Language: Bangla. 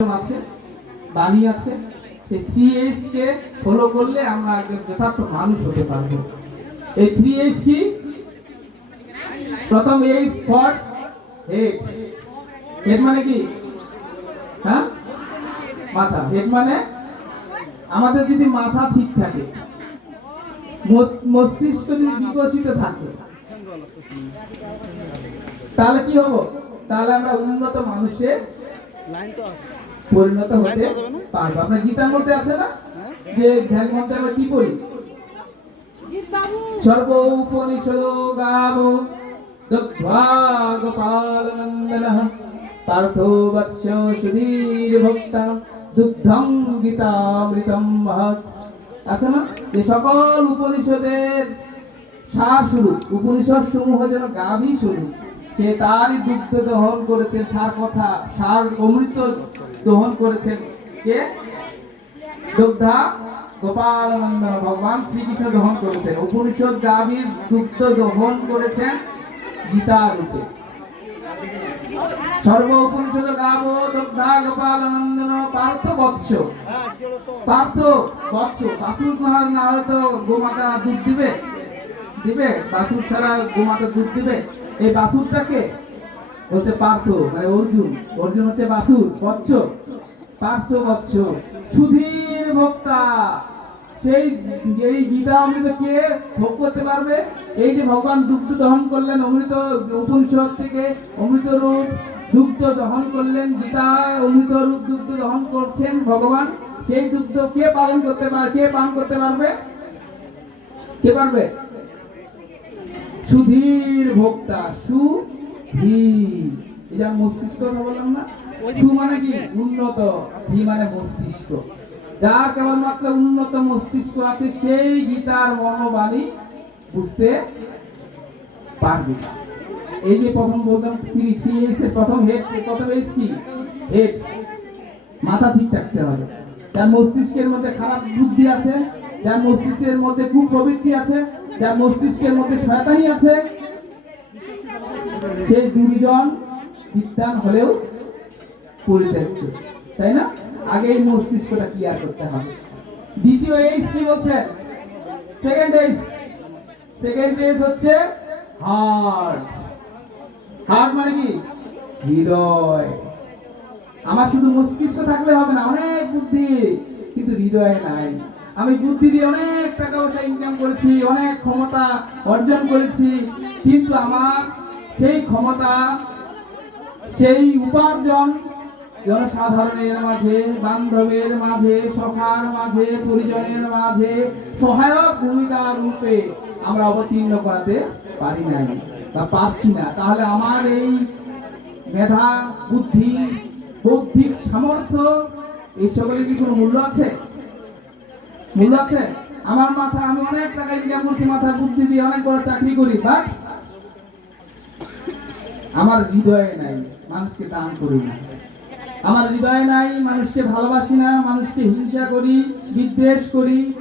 আছে, বাণী আছে। সেই 3H কে ফলো করলে আমরা একজন যথার্থ মানুষ হতে পারবো। এই 3H কি? প্রথম H ফর হেড। হেড মানে কি? হ্যাঁ, মাথা। হেড মানে আমাদের যদি মাথা ঠিক থাকে, মস্তিষ্ক যদি বিকশিত থাকে, তাহলে কি হবো? তাহলে আমরা উন্নত মানুষে পরিণত হতে পারবো। আপনার গীতার মধ্যে আছে না যে ধ্যান মন্ত্রে আমরা কি পড়ি? সর্ব উপনিষদ গাবো দগ্ধ্বা গোপালনন্দনঃ পার্থো বৎস সুধীর ভক্তা দুগ্ধং গীতামৃতম মহৎ। আছে না যে সকল উপনিষদের সার স্বরূপ, উপনিষদ সমূহ যেন গাভী স্বরূপ, সে তারই দুগ্ধ দহন করেছেন, সার কথা, সার অমৃত দহন করেছেন কে? দুগ্ধা গোপালনন্দন, ভগবান শ্রীকৃষ্ণ দহন করেছেন। উপনিষদ গাভীর দুগ্ধ দহন করেছেন গীতা রূপে। সর্ব উপনিষদ গাব দুগ্ধা গোপালনন্দন পার্থ বৎস। পার্থ বৎস, বাছুর না হলে তো গোমাতা দুধ দিবে? দিবে? বাছুর ছাড়া গোমাতা দুধ দিবে? এই বাছুরটাকে হচ্ছে পার্থ, মানে অর্জুন। অর্জুন হচ্ছে বাছুর, বৎস, পার্থ বৎস সুধীর ভক্তা। সেই এই গীতা অমৃত কে ভোগ করতে পারবে? এই যে ভগবান দুগ্ধ দহন করলেন অমৃত, উপনিষদ থেকে অমৃত রূপ দুগ্ধ দহন করলেন, গীতা অমৃত রূপ দুগ্ধ দহন করছেন ভগবান। সেই দুগ্ধ কে পালন করতে পারবে? কে পান করতে পারবে? কে পারবে? সুধীর ভক্তা। সুধীর, এই যে মস্তিষ্ক কথা বললাম না, সু মানে কি? উন্নত, ধী মানে মস্তিষ্ক। যার কেবলমাত্র উন্নত মস্তিষ্ক আছে সেই গীতার মর্মবাণী বুঝতে পারবে। এই যে প্রথম বললাম 3H এর প্রথম হেড, প্রথম H কি? হেড। মাথা ঠিক রাখতে হবে। যার মস্তিষ্কের মধ্যে খারাপ বুদ্ধি আছে, যার মস্তিষ্কের মধ্যে কুপ্রবৃত্তি আছে, যার মস্তিষ্কের মধ্যে শয়তানি আছে, সেই দুর্জন বিদ্যান হলেও পরিত্যাজ্য, তাই না? আগে এই মস্তিষ্কটা ক্লিয়ার করতে হবে। দ্বিতীয় H কি বলছেন? সেকেন্ড H হচ্ছে হার্ট। হার্ট মানে কি? হৃদয়। আমার শুধু মস্তিষ্ক থাকলে হবে না, অনেক বুদ্ধি, কিন্তু হৃদয় নাই। আমি বুদ্ধি দিয়ে অনেক টাকা পয়সা ইনকাম করেছি, অনেক ক্ষমতা অর্জন করেছি, কিন্তু আমার সেই ক্ষমতা, সেই উপার্জন জনসাধারণের মাঝে, বান্ধবের মাঝে, সখার মাঝে, পরিজনের মাঝে সহায়ক ভূমিকা রূপে আমরা অবতীর্ণ করাতে পারি নাই বা পারছি না। তাহলে আমার এই মেধা, বুদ্ধি, বৌদ্ধিক সামর্থ্য, এই সকলের কি কোনো মূল্য আছে? মূল্য আছে? আমার মাথা, আমি অনেক টাকা ইনকাম করছি মাথার বুদ্ধি দিয়ে, অনেক বড় চাকরি করি, বাট আমার হৃদয়ে নাই, মানুষকে দান করি না। আমার হৃদয়ে নাই, মানুষকে ভালোবাসি না, মানুষকে হিংসা করি, বিদ্বেষ করি।